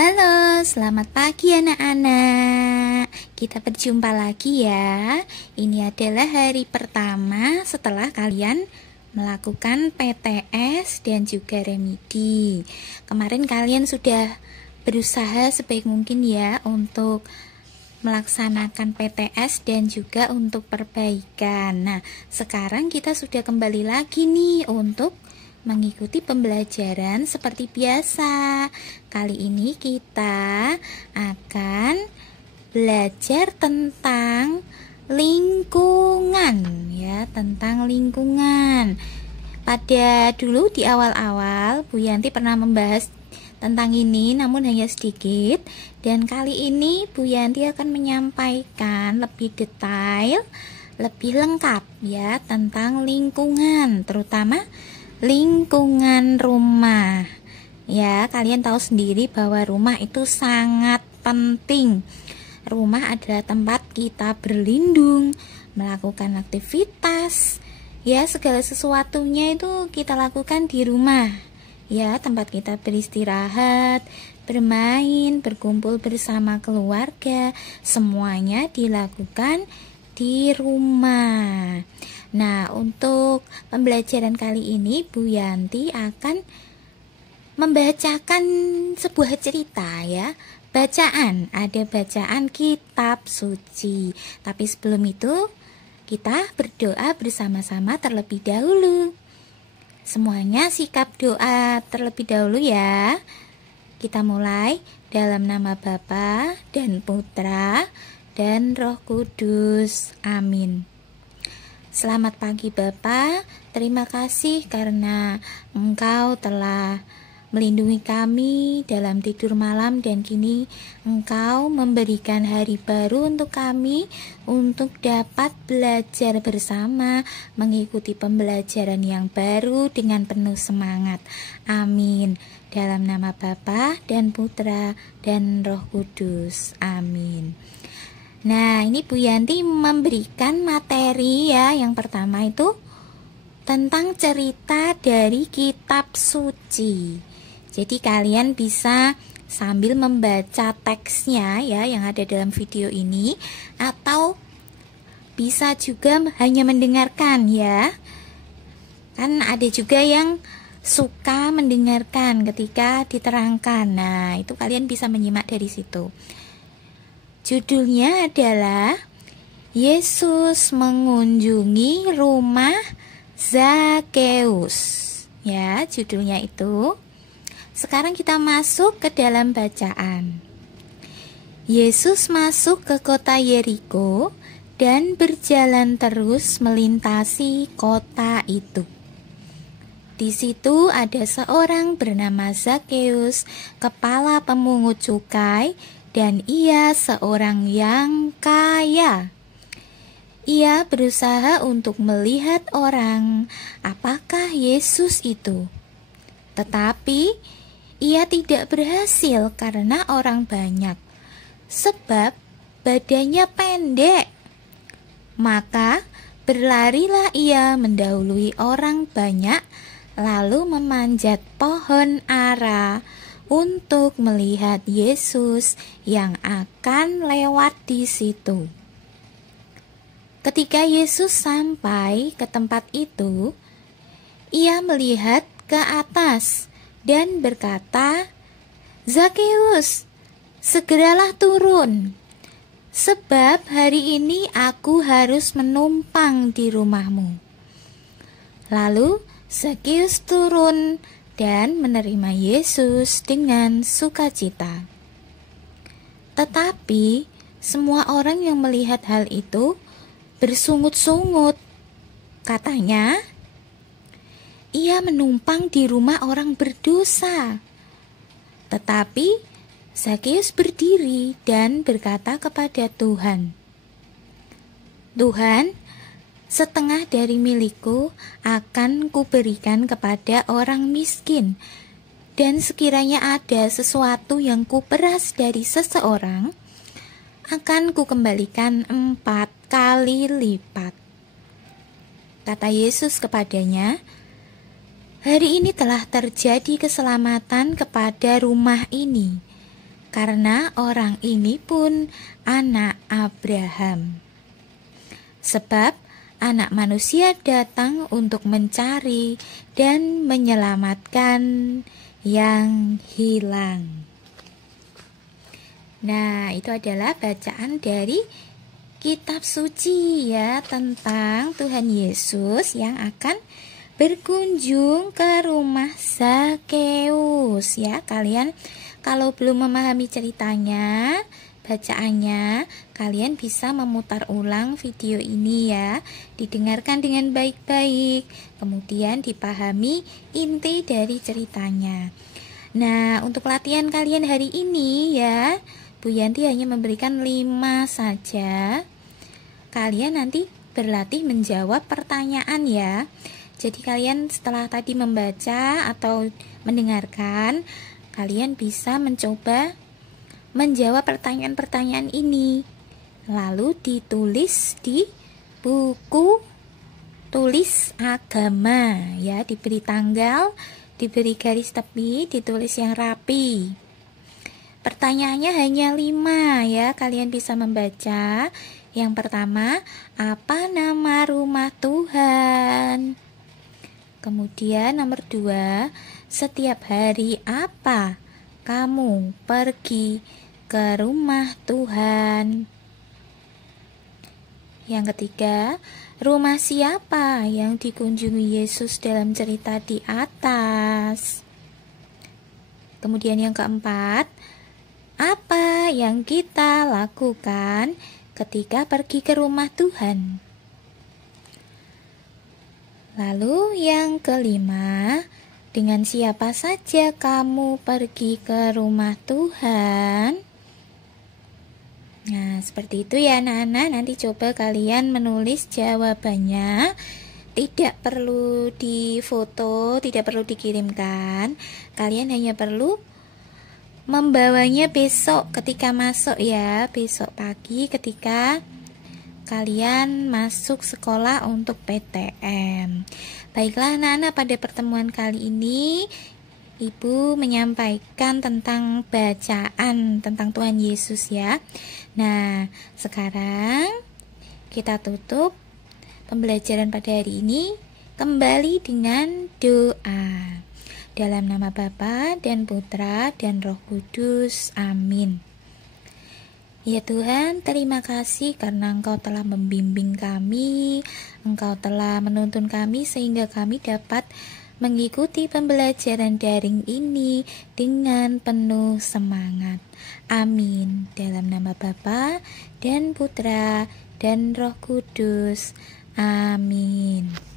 Halo, selamat pagi anak-anak. Kita berjumpa lagi ya. Ini adalah hari pertama setelah kalian melakukan PTS dan juga remedi. Kemarin kalian sudah berusaha sebaik mungkin ya untuk melaksanakan PTS dan juga untuk perbaikan. Nah, sekarang kita sudah kembali lagi nih untuk mengikuti pembelajaran seperti biasa. Kali ini kita akan belajar tentang lingkungan ya, tentang lingkungan. Pada dulu di awal-awal Bu Yanti pernah membahas tentang ini, namun hanya sedikit. Dan kali ini Bu Yanti akan menyampaikan lebih detail, lebih lengkap ya tentang lingkungan, terutama lingkungan rumah. Ya, kalian tahu sendiri bahwa rumah itu sangat penting. Rumah adalah tempat kita berlindung, melakukan aktivitas. Ya, segala sesuatunya itu kita lakukan di rumah. Ya, tempat kita beristirahat, bermain, berkumpul bersama keluarga, semuanya dilakukan di rumah. Nah, untuk pembelajaran kali ini Bu Yanti akan membacakan sebuah cerita ya. Bacaan, ada bacaan kitab suci. Tapi sebelum itu kita berdoa bersama-sama terlebih dahulu. Semuanya sikap doa terlebih dahulu ya. Kita mulai dalam nama Bapa dan Putra dan Roh Kudus. Amin. Selamat pagi Bapa, terima kasih karena Engkau telah melindungi kami dalam tidur malam dan kini Engkau memberikan hari baru untuk kami untuk dapat belajar bersama, mengikuti pembelajaran yang baru dengan penuh semangat. Amin. Dalam nama Bapa dan Putra dan Roh Kudus. Amin. Nah, ini Bu Yanti memberikan materi ya. Yang pertama itu tentang cerita dari kitab suci. Jadi kalian bisa sambil membaca teksnya ya yang ada dalam video ini, atau bisa juga hanya mendengarkan ya. Kan ada juga yang suka mendengarkan ketika diterangkan. Nah, itu kalian bisa menyimak dari situ. Judulnya adalah Yesus mengunjungi rumah Zakeus. Ya, judulnya itu. Sekarang kita masuk ke dalam bacaan. Yesus masuk ke kota Yeriko dan berjalan terus melintasi kota itu. Di situ ada seorang bernama Zakeus, kepala pemungut cukai, dan ia seorang yang kaya. Ia berusaha untuk melihat orang, apakah Yesus itu. Tetapi ia tidak berhasil karena orang banyak, sebab badannya pendek. Maka berlarilah ia mendahului orang banyak, lalu memanjat pohon ara untuk melihat Yesus yang akan lewat di situ. Ketika Yesus sampai ke tempat itu, ia melihat ke atas dan berkata, "Zakeus, segeralah turun, sebab hari ini aku harus menumpang di rumahmu." Lalu Zakeus turun dan menerima Yesus dengan sukacita. Tetapi semua orang yang melihat hal itu bersungut-sungut. Katanya, ia menumpang di rumah orang berdosa. Tetapi Zakeus berdiri dan berkata kepada Tuhan, "Tuhan, setengah dari milikku akan kuberikan kepada orang miskin, dan sekiranya ada sesuatu yang kuperas dari seseorang, akan kukembalikan 4 kali lipat." Kata Yesus kepadanya, "Hari ini telah terjadi keselamatan kepada rumah ini, karena orang ini pun anak Abraham. Sebab Anak Manusia datang untuk mencari dan menyelamatkan yang hilang. Nah, itu adalah bacaan dari kitab suci ya, tentang Tuhan Yesus yang akan berkunjung ke rumah Zakeus ya. Kalian kalau belum memahami ceritanya, bacaannya, kalian bisa memutar ulang video ini ya, didengarkan dengan baik-baik, kemudian dipahami inti dari ceritanya. Nah, untuk latihan kalian hari ini ya, Bu Yanti hanya memberikan 5 saja. Kalian nanti berlatih menjawab pertanyaan ya. Jadi kalian setelah tadi membaca atau mendengarkan, kalian bisa mencoba menjawab pertanyaan-pertanyaan ini, lalu ditulis di buku tulis agama ya, diberi tanggal, diberi garis tepi, ditulis yang rapi. Pertanyaannya hanya 5 ya, kalian bisa membaca. Yang pertama, apa nama rumah Tuhan? Kemudian nomor 2, setiap hari apa kamu pergi ke rumah Tuhan? Yang ketiga, rumah siapa yang dikunjungi Yesus dalam cerita di atas? Kemudian yang keempat, apa yang kita lakukan ketika pergi ke rumah Tuhan? Lalu yang kelima, dengan siapa saja kamu pergi ke rumah Tuhan? Nah, seperti itu ya anak-anak. Nanti coba kalian menulis jawabannya. Tidak perlu difoto, tidak perlu dikirimkan. Kalian hanya perlu membawanya besok ketika masuk ya, besok pagi ketika kalian masuk sekolah untuk PTM. Baiklah anak-anak, pada pertemuan kali ini Ibu menyampaikan tentang bacaan tentang Tuhan Yesus ya. Nah, sekarang kita tutup pembelajaran pada hari ini kembali dengan doa. Dalam nama Bapa dan Putra dan Roh Kudus. Amin. Ya Tuhan, terima kasih karena Engkau telah membimbing kami, Engkau telah menuntun kami sehingga kami dapat mengikuti pembelajaran daring ini dengan penuh semangat. Amin. Dalam nama Bapa dan Putra dan Roh Kudus. Amin.